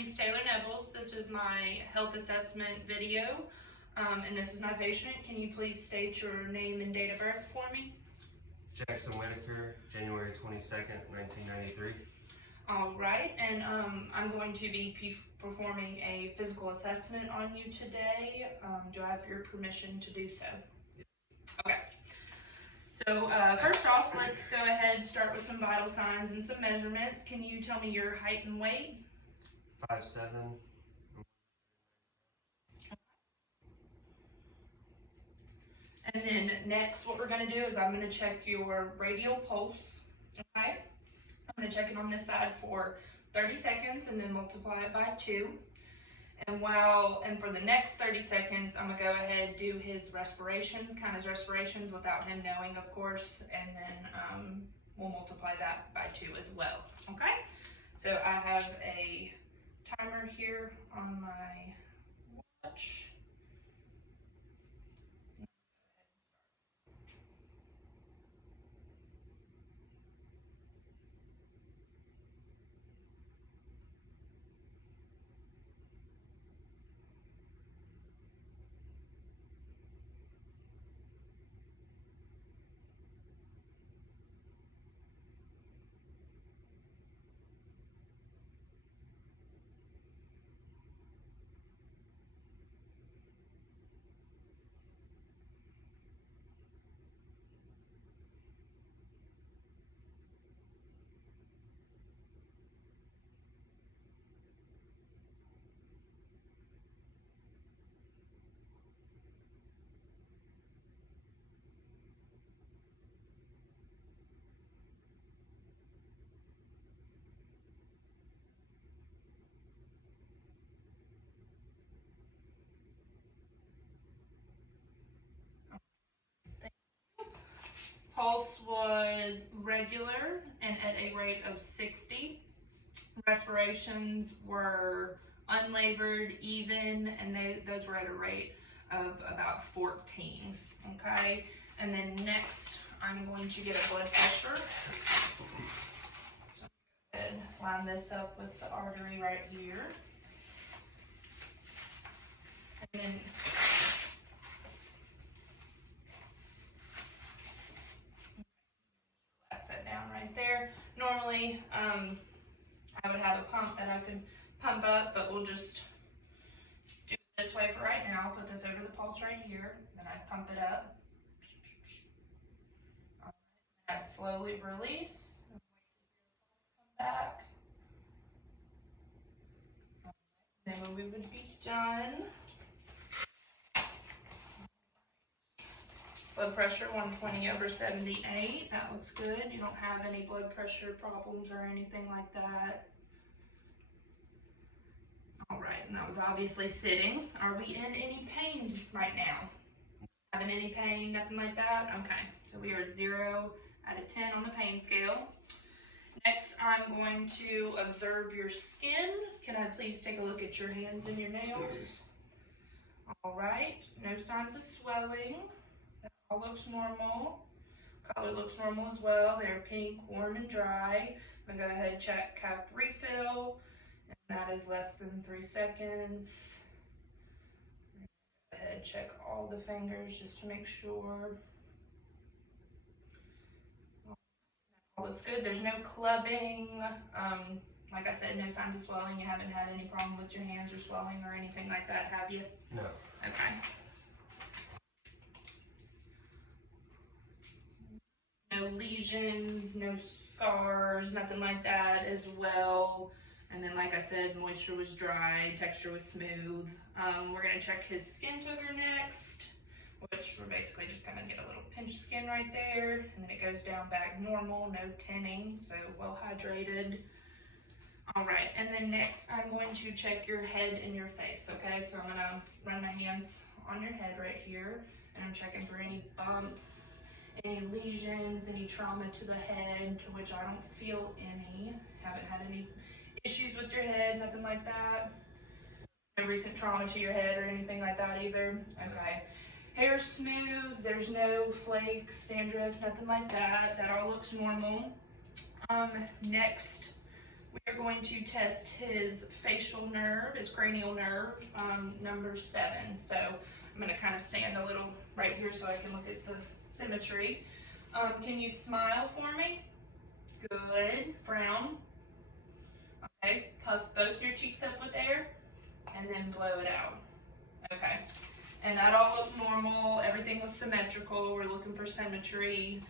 name's Taylor Nevels. This is my health assessment video, and this is my patient. Can you please state your name and date of birth for me? Jackson Whitaker, January 22nd, 1993. All right, and I'm going to be performing a physical assessment on you today. Do I have your permission to do so? Yes. Okay. So first off, let's go ahead and start with some vital signs and some measurements. Can you tell me your height and weight? 5'7". And then next, what we're going to do is I'm going to check your radial pulse. Okay. I'm going to check it on this side for 30 seconds and then multiply it by 2. And for the next 30 seconds, I'm going to go ahead and do his respirations, count his respirations without him knowing, of course, and then we'll multiply that by 2 as well. Okay? So I have a timer here on my watch. Pulse was regular and at a rate of 60. Respirations were unlabored, even, and those were at a rate of about 14. Okay, and then next I'm going to get a blood pressure. And line this up with the artery right here. And then set down right there. Normally, I would have a pump that I could pump up, but we'll just do it this way for right now. Put this over the pulse right here, then I pump it up. I slowly release, come back. Then we would be done. Blood pressure 120/78. That looks good. You don't have any blood pressure problems or anything like that. All right, and that was obviously sitting. Are we in any pain right now? Having any pain, nothing like that? Okay, so we are 0 out of 10 on the pain scale. Next, I'm going to observe your skin. Can I please take a look at your hands and your nails? All right, no signs of swelling. That all looks normal. Color looks normal as well. They're pink, warm, and dry. I'm gonna go ahead and check cap refill, and that is less than 3 seconds. Go ahead and check all the fingers just to make sure. All looks good. There's no clubbing. Like I said, no signs of swelling. You haven't had any problem with your hands or swelling or anything like that, have you? No. Okay. No lesions, no scars, nothing like that as well. And then, like I said, moisture was dry, texture was smooth. We're gonna check his skin tooker next, which we're basically just gonna get a little pinch of skin right there, and then it goes down back normal, no tinning, so well hydrated. All right, and then next I'm going to check your head and your face, okay? So I'm gonna run my hands on your head right here, and I'm checking for any bumps, any lesions, any trauma to the head, to which I don't feel any. Haven't had any issues with your head, nothing like that. No recent trauma to your head or anything like that either. Okay. Hair's smooth, there's no flakes, dandruff, nothing like that. That all looks normal. Next, We're going to test his facial nerve, his cranial nerve, number 7. So I'm gonna kind of stand a little right here so I can look at the symmetry. Can you smile for me? Good. Frown. Okay. Puff both your cheeks up with air and then blow it out. Okay. And that all looked normal. Everything was symmetrical. We're looking for symmetry.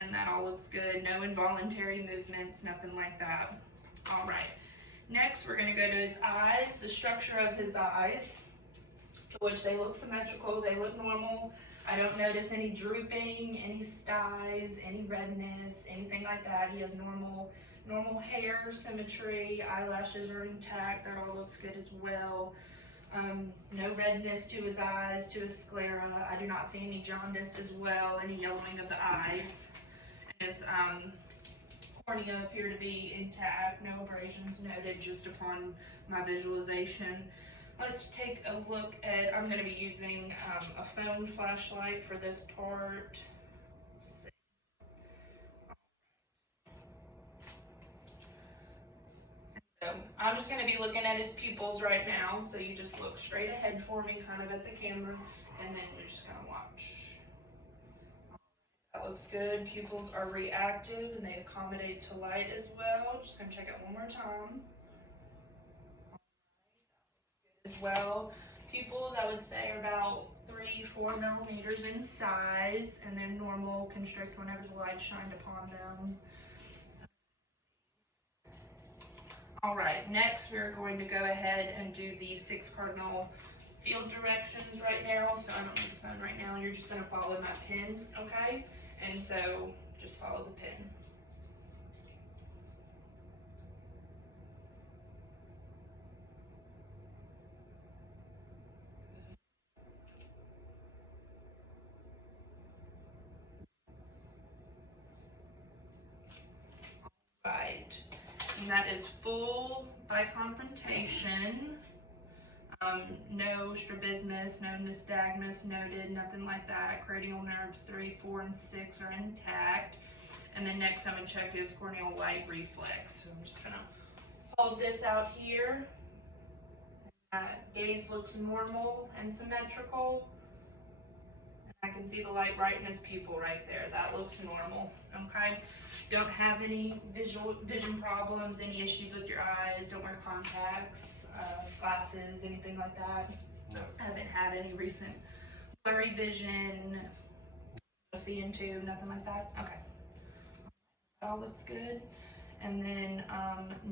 And that all looks good. No involuntary movements, nothing like that. All right. Next, we're going to go to his eyes, the structure of his eyes, which they look symmetrical. They look normal. I don't notice any drooping, any styes, any redness, anything like that. He has normal hair symmetry. Eyelashes are intact. That all looks good as well. No redness to his eyes, to his sclera. I do not see any jaundice as well, any yellowing of the eyes. His cornea appear to be intact, no abrasions noted just upon my visualization. Let's take a look at, I'm going to be using a phone flashlight for this part. So I'm just going to be looking at his pupils right now, so you just look straight ahead for me, kind of at the camera, and then you're just going to watch. That looks good. Pupils are reactive and they accommodate to light as well. Just going to check it one more time. As well. Pupils, I would say, are about 3-4 millimeters in size, and they're normal, constrict whenever the light shined upon them. All right, next we're going to go ahead and do the 6 cardinal field directions right now. So I don't need the phone right now. You're just going to follow my pin, okay? And so just follow the pin. Right. And that is full biconfrontation. No strabismus, no nystagmus noted, nothing like that. Cranial nerves 3, 4, and 6 are intact. And then next I'm going to check his corneal light reflex. So I'm just going to hold this out here. Gaze looks normal and symmetrical. I can see the light right in his pupil right there. That looks normal, okay? Don't have any vision problems, any issues with your eyes, don't wear contacts, glasses, anything like that? No. Haven't had any recent blurry vision, no seeing tube, nothing like that? Okay. That all looks good. And then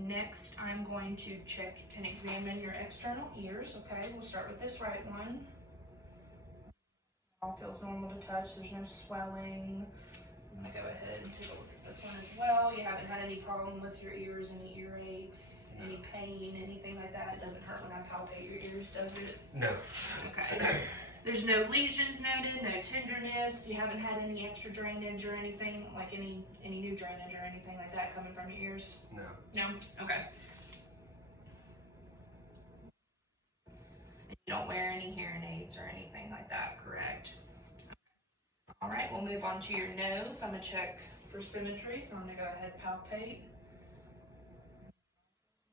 next I'm going to check and examine your external ears, okay? We'll start with this right one. All feels normal to touch, there's no swelling. I'm gonna go ahead and take a look at this one as well. You haven't had any problem with your ears, any earaches, any pain, anything like that? It doesn't hurt when I palpate your ears, does it? No. Okay. There's no lesions noted, no tenderness. You haven't had any extra drainage or anything, like any new drainage or anything like that coming from your ears? No. No? Okay. You don't wear any hearing aids or anything like that, correct? All right, we'll move on to your nose. I'm gonna check for symmetry, so I'm gonna go ahead and palpate.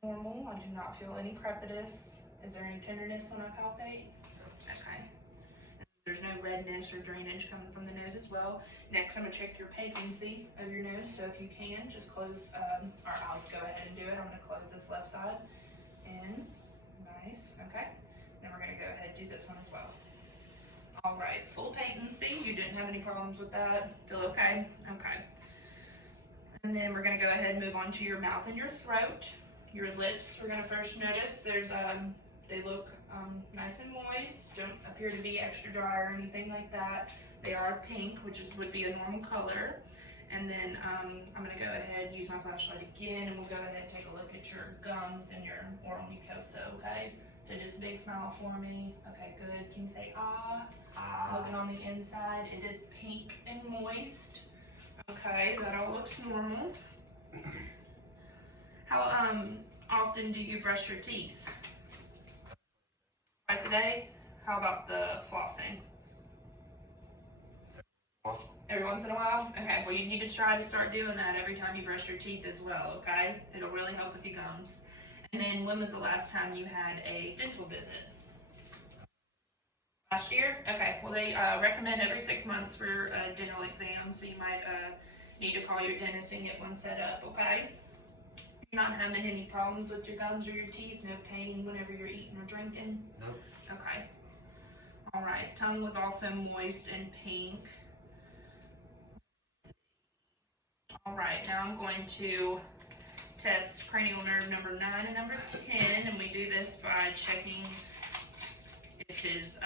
Normal, I do not feel any crepitus. Is there any tenderness when I palpate? Okay. There's no redness or drainage coming from the nose as well. Next, I'm gonna check your patency of your nose. So if you can, just close, or I'll go ahead and do it. I'm gonna close this left side. In, nice, okay. Then we're gonna go ahead and do this one as well. All right, full patency. You didn't have any problems with that? Feel okay? Okay. And then we're gonna go ahead and move on to your mouth and your throat. Your lips, we're gonna first notice there's, they look nice and moist, don't appear to be extra dry or anything like that. They are pink, which would be a normal color. And then I'm gonna go ahead and use my flashlight again, and we'll go ahead and take a look at your gums and your oral mucosa, okay? So just a big smile for me. Okay, good. Can you say ah? Looking on the inside, it is pink and moist. Okay, that all looks normal. How often do you brush your teeth? Twice a day? How about the flossing? Every once in a while? Okay, well you need to try to start doing that every time you brush your teeth as well, okay? It'll really help with your gums. And then when was the last time you had a dental visit? Last year? Okay, well they recommend every 6 months for a dental exam, so you might need to call your dentist and get one set up, okay? You're not having any problems with your gums or your teeth, no pain whenever you're eating or drinking? No. Okay. Alright, tongue was also moist and pink. Alright, now I'm going to test cranial nerve number 9 and number 10, and we do this by checking if his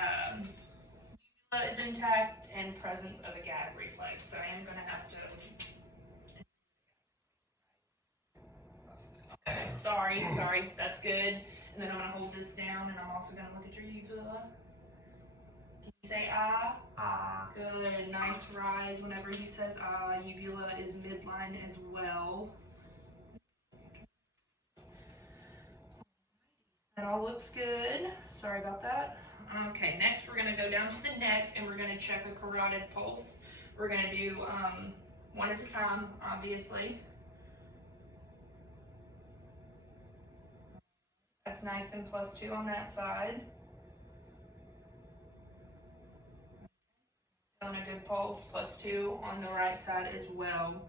uvula is intact and presence of a gag reflex. So I am going to have to. Okay, sorry, that's good. And then I'm going to hold this down, and I'm also going to look at your uvula. Can you say ah? Ah. Good, nice rise. Whenever he says ah, uvula is midline as well. That all looks good. Sorry about that. Okay, next we're going to go down to the neck and we're going to check a carotid pulse. We're going to do one at a time, obviously. That's nice and +2 on that side. Feeling a good pulse, +2 on the right side as well.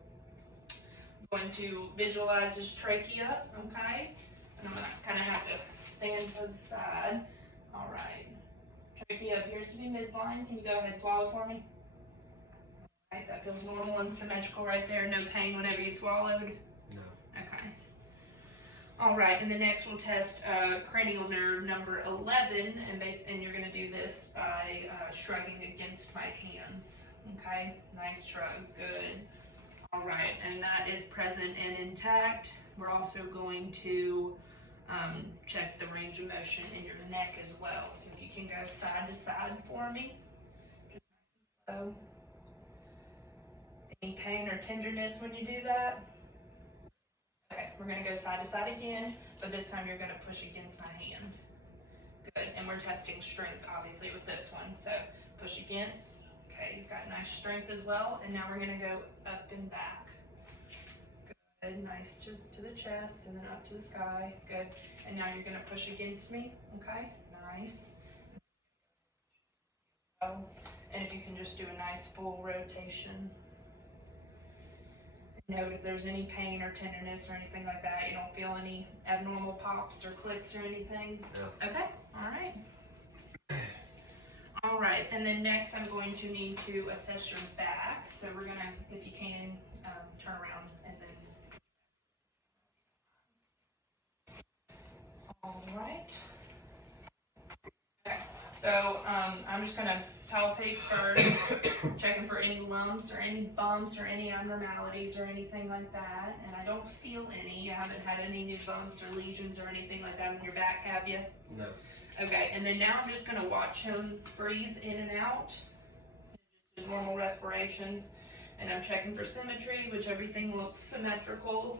I'm going to visualize his trachea, okay? And I'm going to kind of have to stand to the side. All right. Trachea appears to be midline. Can you go ahead and swallow for me? All right, that feels normal and symmetrical right there. No pain whenever you swallowed? No. Okay. All right, and the next we'll test cranial nerve number 11, and you're going to do this by shrugging against my hands. Okay, nice shrug, good. All right, and that is present and intact. We're also going to check the range of motion in your neck as well. So if you can go side to side for me. Just nice and slow. Any pain or tenderness when you do that? Okay, we're going to go side to side again, but this time you're going to push against my hand. Good, and we're testing strength obviously with this one. So push against. Okay, he's got nice strength as well. And now we're going to go up and back. Good, nice to the chest and then up to the sky. Good, and now you're going to push against me. Okay, nice. Oh, and if you can just do a nice full rotation. Note if there's any pain or tenderness or anything like that. You don't feel any abnormal pops or clicks or anything? No. Okay, all right. All right, and then next I'm going to need to assess your back. So we're gonna, if you can, turn around and then. All right. Okay, so I'm just gonna palpate first, checking for any lumps or any bumps or any abnormalities or anything like that. And I don't feel any. You haven't had any new bumps or lesions or anything like that in your back, have you? No. Okay, and then now I'm just gonna watch him breathe in and out. Just his normal respirations. And I'm checking for symmetry, which everything looks symmetrical.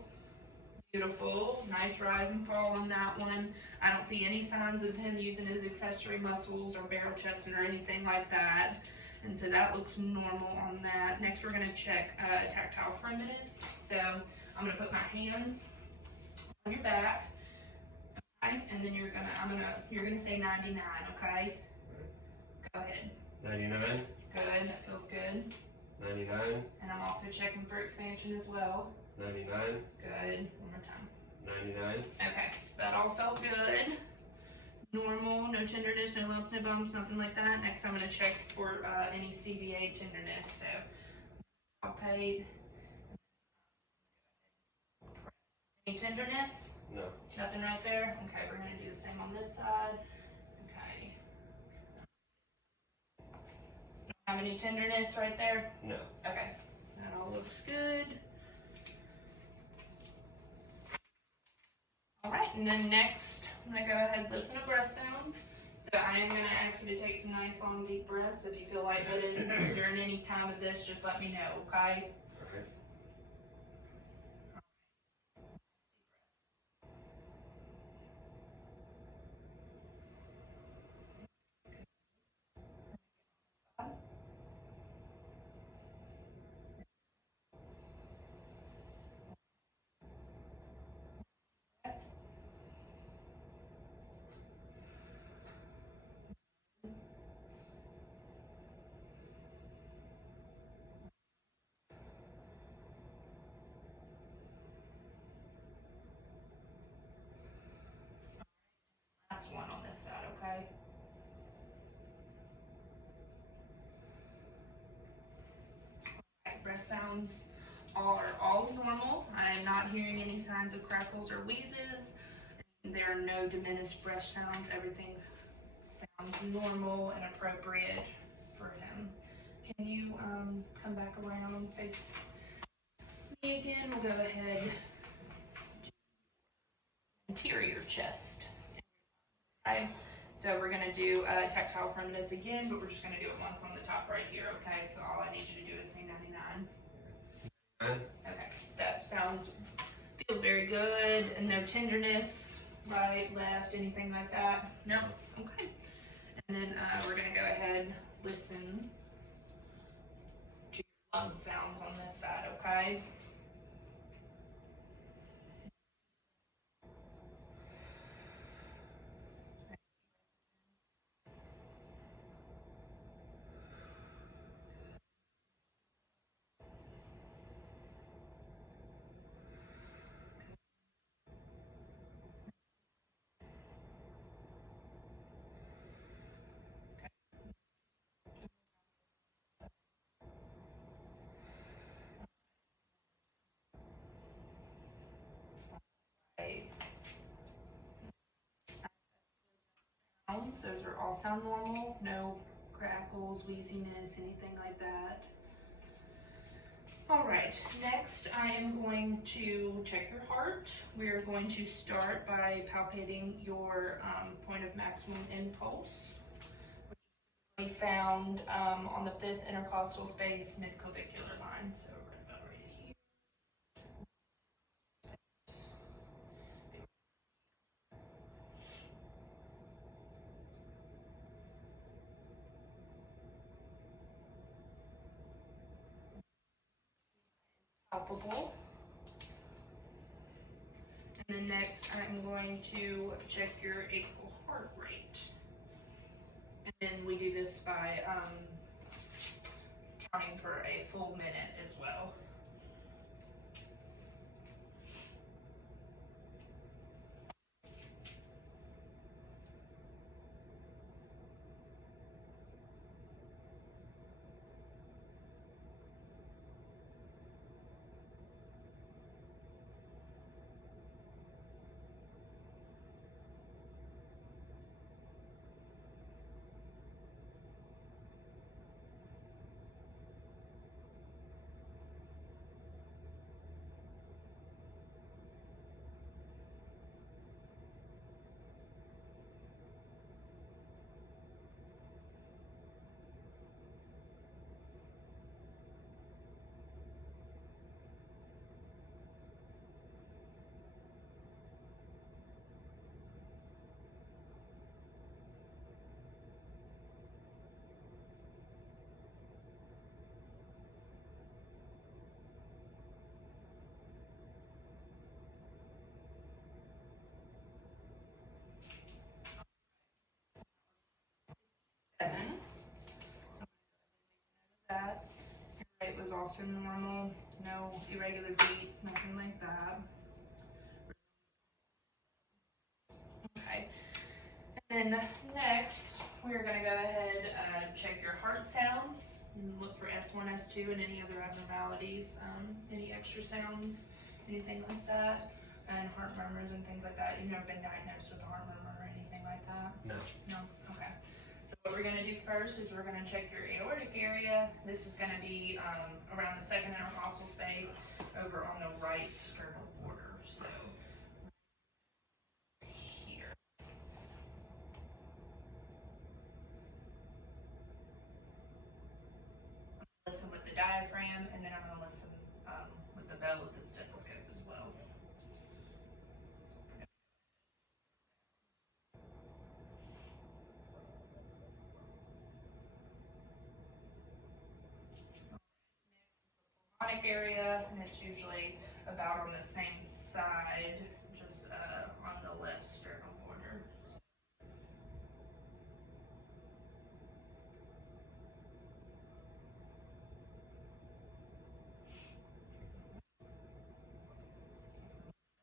Beautiful, nice rise and fall on that one. I don't see any signs of him using his accessory muscles or barrel chesting or anything like that. And so that looks normal on that. Next we're gonna check tactile firmness. So I'm gonna put my hands on your back, okay? And then you're gonna say 99, okay? Go ahead. 99. Good, that feels good. 99. And I'm also checking for expansion as well. 99. Good, one more time. 99. Okay, that all felt good. Normal, no tenderness, no lumps, no bumps, nothing like that. Next, I'm going to check for any CVA tenderness. So, palpate. Any tenderness? No. Nothing right there? Okay, we're going to do the same on this side. Okay. Have any tenderness right there? No. Okay, that all looks good. All right, and then next, I'm going to go ahead and listen to breath sounds. So I am going to ask you to take some nice long deep breaths. If you feel lightheaded during any time of this, just let me know, okay? Alright. sounds are all normal. I am not hearing any signs of crackles or wheezes. There are no diminished breath sounds. Everything sounds normal and appropriate for him. Can you come back around, face me again? We'll go ahead. Interior chest. Okay. So we're gonna do a tactile firmness again, but we're just gonna do it once on the top right here, okay? So all I need you to do is say 99. 9. Okay, that feels very good, and no tenderness, right, left, anything like that? No? Okay. And then we're gonna go ahead, listen to your lung sounds on this side, okay? Right. Sounds, those are all sound normal, no crackles, wheeziness, anything like that. All right, next I am going to check your heart. We are going to start by palpating your point of maximum impulse. We found on the fifth intercostal space, mid-clavicular line. So right about right here. Palpable. And then next I'm going to check your apical heart rate. And then we do this by counting for a full minute as well. Seven. That rate was also normal, no irregular beats, nothing like that. Okay. And then next, we're going to go ahead check your heart sounds and look for S1, S2, and any other abnormalities, any extra sounds, anything like that, and heart murmurs and things like that. You've never been diagnosed with a heart murmur or anything like that? No. No? Okay. So what we're going to do first is we're going to check your aortic area. This is going to be around the second intercostal space over on the right sternal border. So here. Listen with the diaphragm, and then I'm going to listen with the bell with the stethoscope as well. Pulmonic area, and it's usually about on the same side, just on the left sternal border.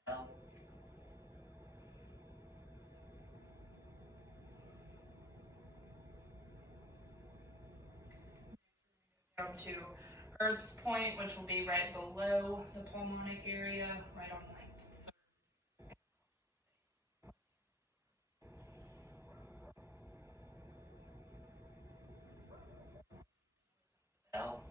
So, down to Erb's point, which will be right below the pulmonic area, right on like the bell.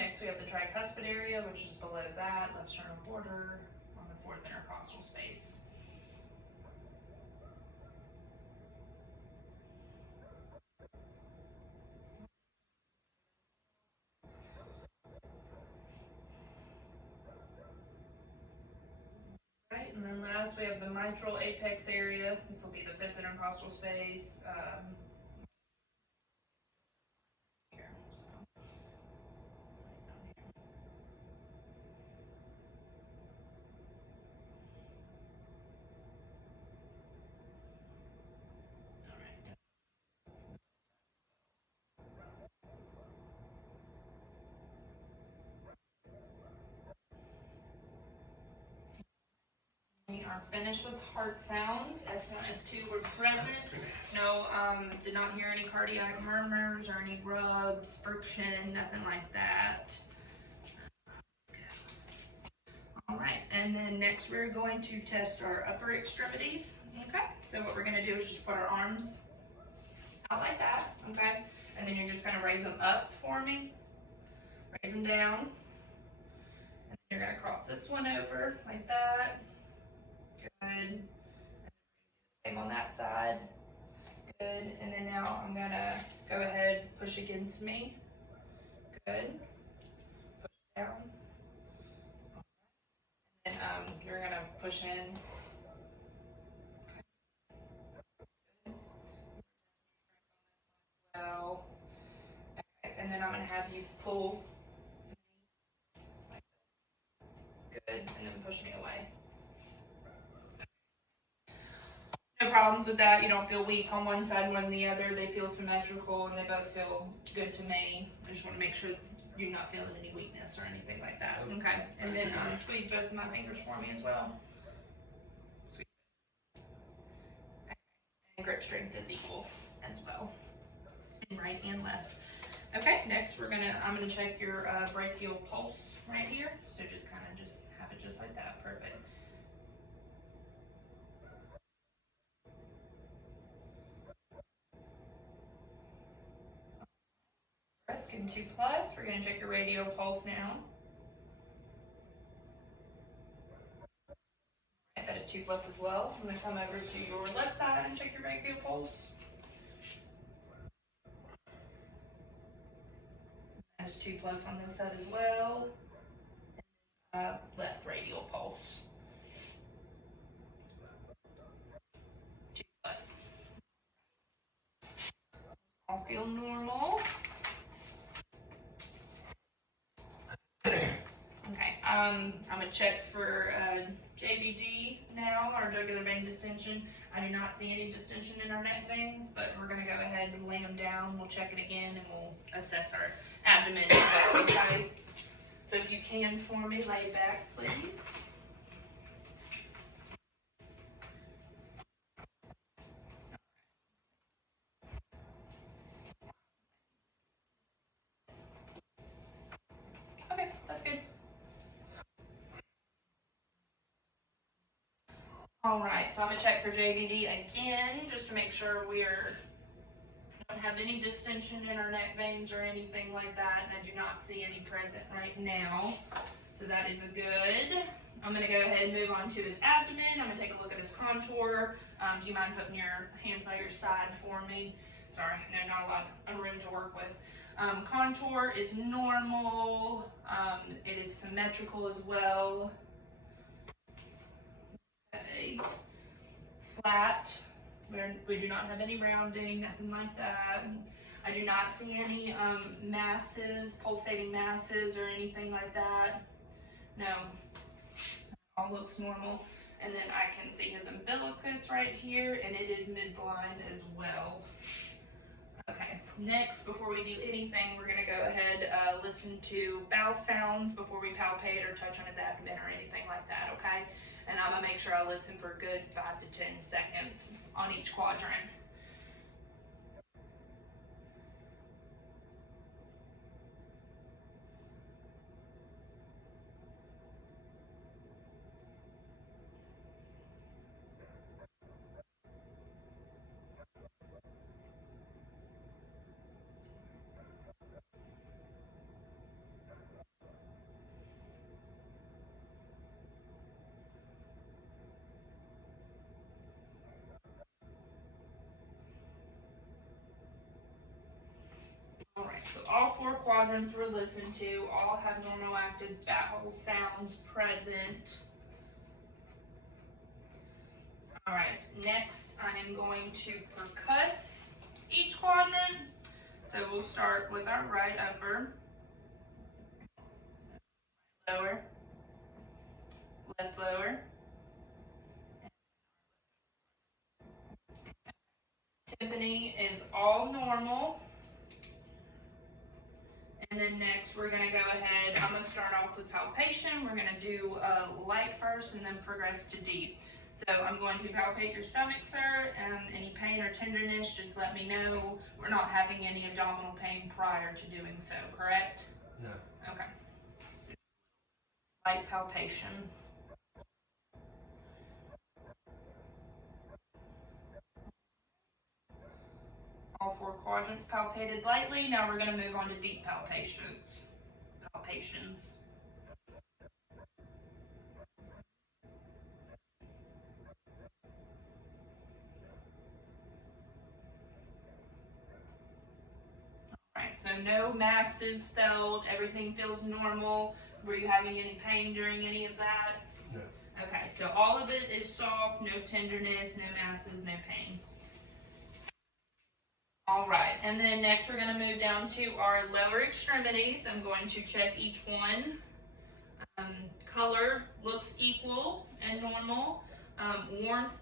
Next, we have the tricuspid area, which is below that, left sternal border on the fourth intercostal space. Right, and then last we have the mitral apex area. This will be the fifth intercostal space. Here, so. We are finished with heart sounds. S1, S2 were present. No, did not hear any cardiac murmurs or any rubs, friction, nothing like that. All right, and then next we're going to test our upper extremities. Okay, so what we're gonna do is just put our arms out like that, okay? And then you're just gonna raise them up for me, raise them down. And you're gonna cross this one over like that. Good. Same on that side. Good. And then now I'm gonna go ahead, push against me. Good. Push down. And you're gonna push in. Well. Okay. And then I'm gonna have you pull. Good. And then push me away. No problems with that. You don't feel weak on one side more than the other. They feel symmetrical and they both feel good to me. I just want to make sure you're not feeling any weakness or anything like that. Okay. And then squeeze both of my fingers for me as well. Squeeze. And grip strength is equal as well. And right and left. Okay. Next, I'm gonna check your brachial pulse right here. So just kind of just have it just like that. Perfect. Skin 2+, we're going to check your radial pulse now. That is 2+ as well. I'm going to come over to your left side and check your radial pulse. That is 2+ on this side as well. Left radial pulse. 2+. All feel normal. Okay, I'm gonna check for JVD now, our jugular vein distension. I do not see any distension in our neck veins, but we're gonna go ahead and lay them down. We'll check it again and we'll assess our abdomen as well, okay? So if you can for me, lay back, please. Okay, that's good. All right, so I'm gonna check for JVD again, just to make sure don't have any distension in our neck veins or anything like that, and I do not see any present right now. So that is a good. I'm gonna go ahead and move on to his abdomen. I'm gonna take a look at his contour. Do you mind putting your hands by your side for me? Sorry, no, not a lot of room to work with. Contour is normal. It is symmetrical as well. Okay. Flat. We do not have any rounding, nothing like that. I do not see any masses, pulsating masses or anything like that. No, all looks normal. And then I can see his umbilicus right here, and it is midline as well. Okay, next, before we do anything, we're gonna go ahead, listen to bowel sounds before we palpate or touch on his abdomen or anything like that, okay? And I'm gonna make sure I listen for a good 5 to 10 seconds on each quadrant. All right, so all 4 quadrants were listened to, all have normal active bowel sounds present. All right, next I am going to percuss each quadrant. So we'll start with our right upper, lower, left lower. Tiffany is all normal. And then next we're gonna go ahead, I'm gonna start off with palpation. We're gonna do light first and then progress to deep. So I'm going to palpate your stomach, sir. Any pain or tenderness, just let me know. We're not having any abdominal pain prior to doing so, correct? No. Okay. So light palpation. All 4 quadrants palpated lightly. Now we're going to move on to deep palpations. Alright, so no masses felt, everything feels normal. Were you having any pain during any of that? No. Okay, so all of it is soft, no tenderness, no masses, no pain. Alright, and then next we're going to move down to our lower extremities. I'm going to check each one. Color looks equal and normal. Warmth,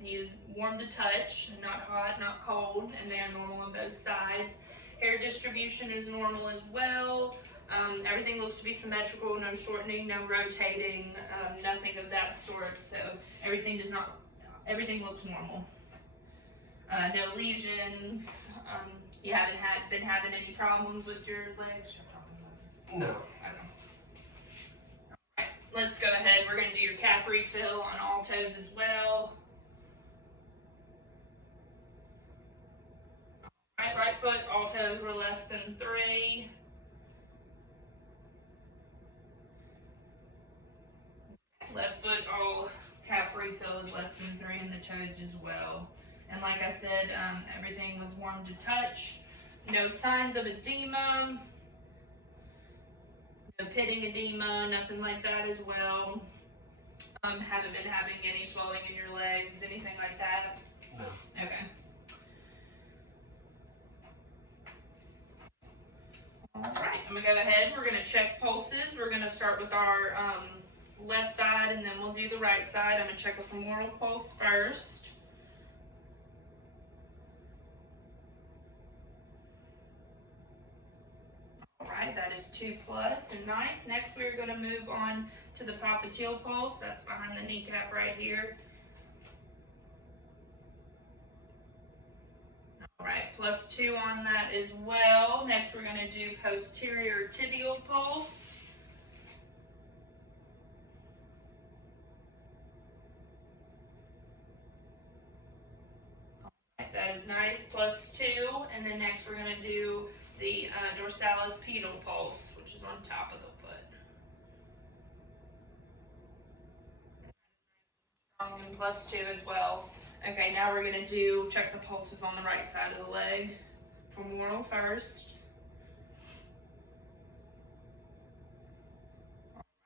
he is warm to touch, not hot, not cold, and they are normal on both sides. Hair distribution is normal as well. Everything looks to be symmetrical, no shortening, no rotating, nothing of that sort. So everything everything looks normal. No lesions. You haven't been having any problems with your legs? No. Okay. Alright, let's go ahead. We're going to do your cap refill on all toes as well. Alright, right foot, all toes were less than 3. Left foot, all cap refill is less than 3 in the toes as well. And like I said, everything was warm to touch. No signs of edema. No pitting edema, nothing like that as well. Haven't been having any swelling in your legs, anything like that? No. Okay. Alright, I'm going to go ahead. We're going to check pulses. We're going to start with our left side and then we'll do the right side. I'm going to check a femoral pulse first. Alright, that is 2+ and nice. Next we're going to move on to the popliteal pulse. That's behind the kneecap right here. Alright, +2 on that as well. Next we're going to do posterior tibial pulse. Alright, that is nice, +2. And then next we're going to do the dorsalis pedal pulse, which is on top of the foot. +2 as well. Okay, now we're going to check the pulses on the right side of the leg. Femoral first.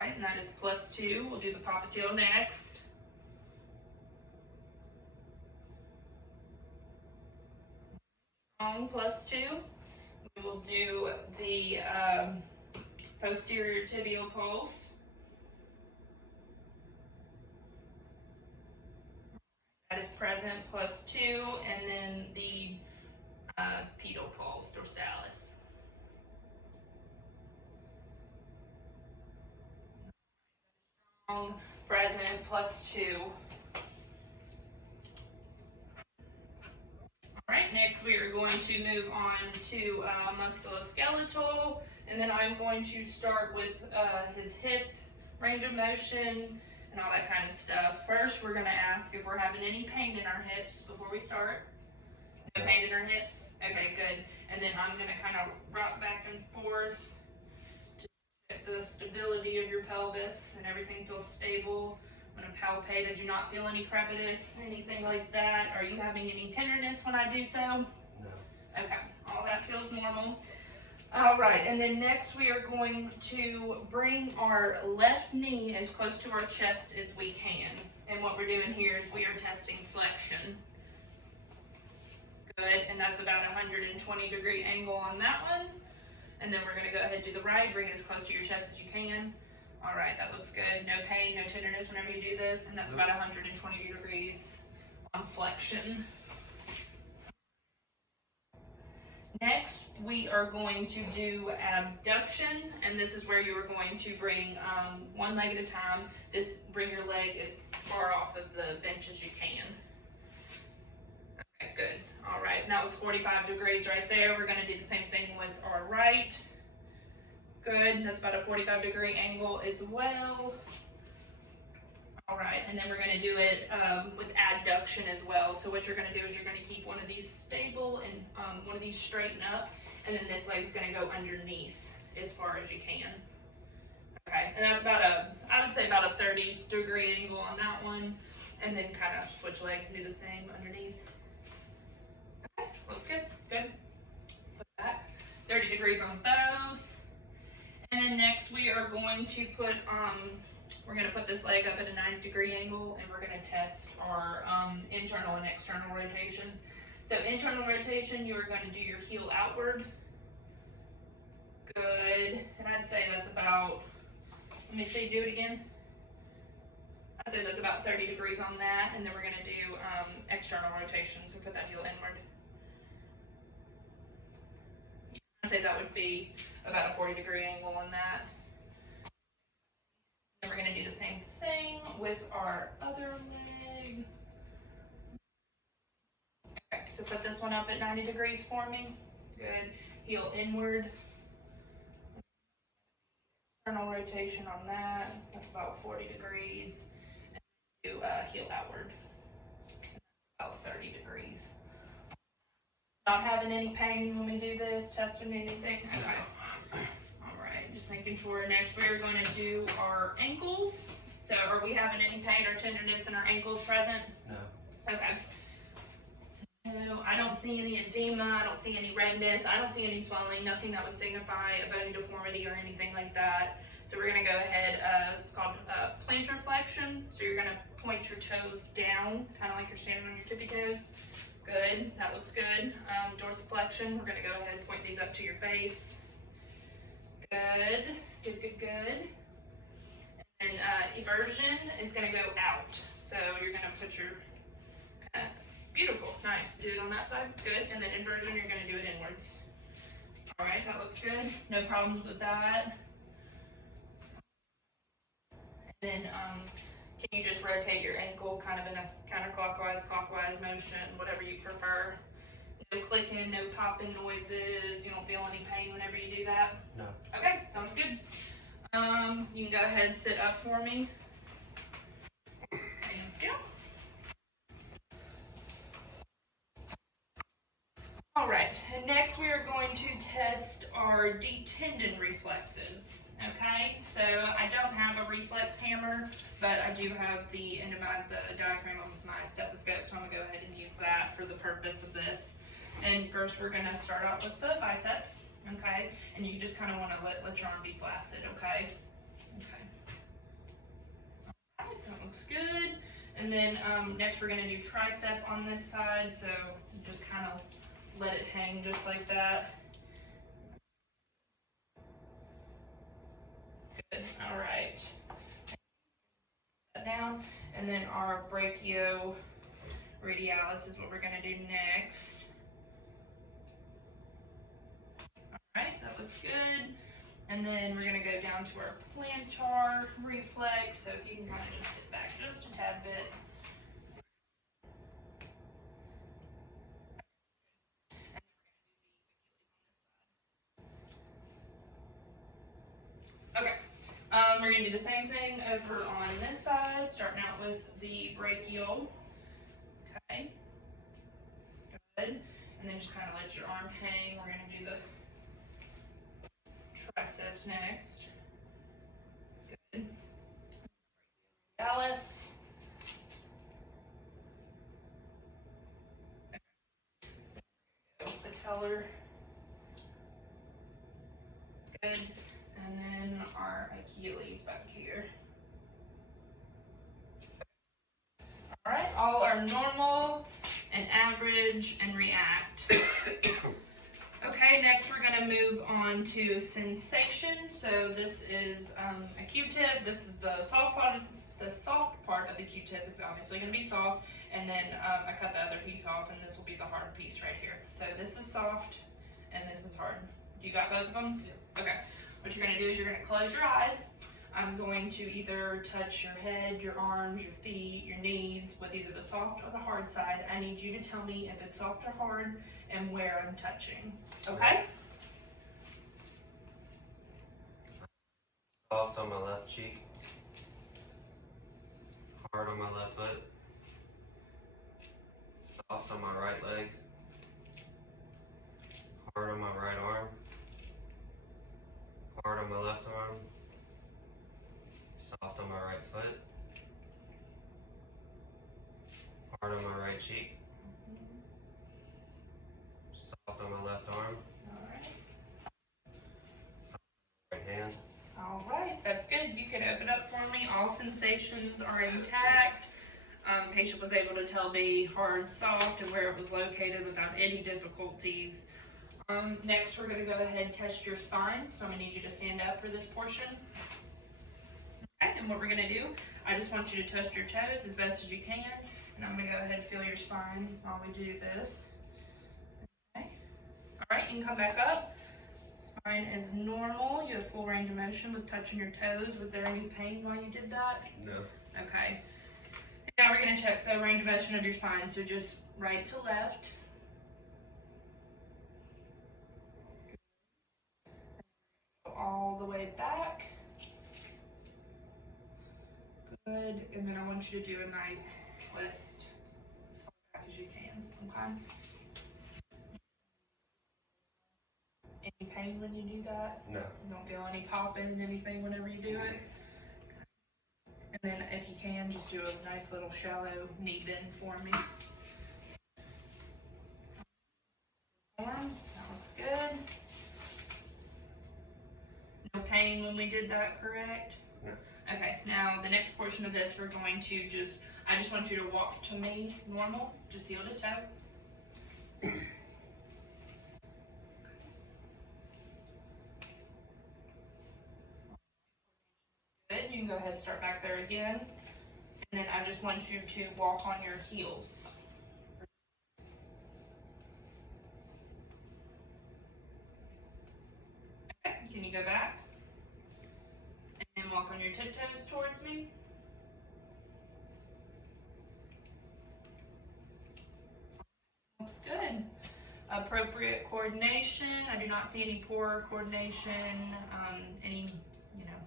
Alright, and that is +2. We'll do the popliteal next. +2. We will do the posterior tibial pulse. That is present, +2, and then the pedal pulse, dorsalis. long, present, +2. Alright, next we are going to move on to musculoskeletal, and then I'm going to start with his hip range of motion and all that kind of stuff. First, we're going to ask if we're having any pain in our hips before we start. No pain in our hips? Okay, good. And then I'm going to kind of rock back and forth to get the stability of your pelvis and everything feels stable. I'm going to palpate. I do not feel any crepitus, anything like that. Are you having any tenderness when I do so? No. Okay, all that feels normal. All right, and then next we are going to bring our left knee as close to our chest as we can. And what we're doing here is we are testing flexion. Good, and that's about a 120-degree angle on that one. And then we're going to go ahead and do the right, bring it as close to your chest as you can. All right, that looks good. No pain, no tenderness whenever you do this, and that's about 120 degrees on flexion. Next, we are going to do abduction, and this is where you are going to bring one leg at a time. Bring your leg as far off of the bench as you can. Okay, good. All right, and that was 45 degrees right there. We're going to do the same thing with our right. Good, that's about a 45-degree angle as well. All right, and then we're going to do it with adduction as well. So what you're going to do is you're going to keep one of these stable and one of these straighten up, and then this leg's going to go underneath as far as you can. Okay, and that's about I would say about a 30-degree angle on that one, and then kind of switch legs and do the same underneath. Okay, looks good, good. Put that 30 degrees on both. And then next we are going to put, we're going to put this leg up at a 90-degree angle, and we're going to test our internal and external rotations. So internal rotation, you are going to do your heel outward. Good. And I'd say that's about, let me see, do it again. I'd say that's about 30 degrees on that, and then we're going to do external rotation, so put that heel inward. I'd say that would be about a 40-degree angle on that. Then we're going to do the same thing with our other leg. Okay, so put this one up at 90 degrees for me. Good. Heel inward. External rotation on that. That's about 40 degrees. And do heel outward. About 30 degrees. Not having any pain when we do this, testing anything? Okay. Alright, just making sure. Next we are going to do our ankles. So are we having any pain or tenderness in our ankles present? No. Okay. No, I don't see any edema, I don't see any redness, I don't see any swelling, nothing that would signify a bony deformity or anything like that. So we're going to go ahead, it's called plantar flexion. So you're going to point your toes down, kind of like you're standing on your tippy toes. Good, that looks good. Dorsiflexion, we're going to go ahead and point these up to your face. Good, good, good, good. And eversion is going to go out. So you're going to put your, beautiful, nice. Do it on that side, good. And then inversion, you're going to do it inwards. All right, that looks good. No problems with that. And then can you just rotate your ankle kind of in a counterclockwise, clockwise motion, whatever you prefer. No clicking, no popping noises. You don't feel any pain whenever you do that? No. Okay, sounds good. You can go ahead and sit up for me. Thank you. All right, and next we are going to test our deep tendon reflexes. Okay, so I don't have a reflex hammer, but I do have the end of the diaphragm of my stethoscope, so I'm gonna go ahead and use that for the purpose of this. And first we're gonna start out with the biceps, okay? And you just kind of want to let your arm be flaccid, okay? Okay. All right, that looks good. And then next we're gonna do tricep on this side, so you just kind of let it hang just like that. Good. All right. That down, and then our brachioradialis is what we're going to do next. All right, that looks good. And then we're gonna go down to our plantar reflex. So if you can kind of just sit back just a tad bit. Okay, we're gonna do the same thing over on this side, starting out with the brachial. Okay, good. And then just kind of let your arm hang. We're gonna do the triceps next. Good. Dallas. Patellar. Good. And then our Achilles back here. All right, all are normal and average and react. Okay, next we're gonna move on to sensation. So this is a Q-tip. This is the soft part. The soft part of the Q-tip is obviously gonna be soft, and then I cut the other piece off, and this will be the hard piece right here. So this is soft, and this is hard. You got both of them? Yep. Okay. What you're gonna do is you're gonna close your eyes. I'm going to either touch your head, your arms, your feet, your knees with either the soft or the hard side. I need you to tell me if it's soft or hard and where I'm touching. Okay? Soft on my left cheek. Hard on my left foot. Soft on my right leg. Hard on my right arm. Hard on my left arm. Soft on my right foot. Hard on my right cheek. Soft on my left arm. All right. Soft on my right hand. All right, that's good. You can open up for me. All sensations are intact. Patient was able to tell me hard, soft, and where it was located without any difficulties. Next, we're going to go ahead and test your spine. So I'm going to need you to stand up for this portion. Okay, and what we're going to do, I just want you to touch your toes as best as you can. And I'm going to go ahead and feel your spine while we do this. Okay. All right, you can come back up. Spine is normal. You have full range of motion with touching your toes. Was there any pain while you did that? No. Okay. Now we're going to check the range of motion of your spine. So just right to left. All the way back. Good. And then I want you to do a nice twist as far back as you can. Okay. Any pain when you do that? No. You don't feel any popping, anything whenever you do it? And then if you can, just do a nice little shallow knee bend for me. That looks good. No pain when we did that, correct? No. Okay, now the next portion of this, we're going to I just want you to walk to me normal, just heel to toe. Good, you can go ahead and start back there again. And then I just want you to walk on your heels. Okay, can you go back? And then walk on your tiptoes towards me. Looks good. Appropriate coordination. I do not see any poor coordination, any,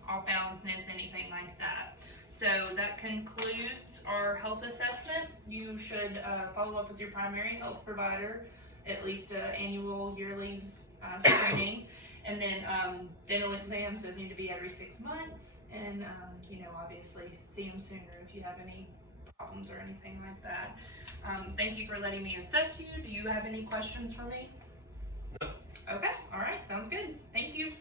off balanceness, anything like that. So that concludes our health assessment. You should follow up with your primary health provider, at least annual, yearly screening. And then dental exams, those need to be every 6 months. And, obviously see them sooner if you have any problems or anything like that. Thank you for letting me assess you. Do you have any questions for me? No. Okay, all right, sounds good. Thank you.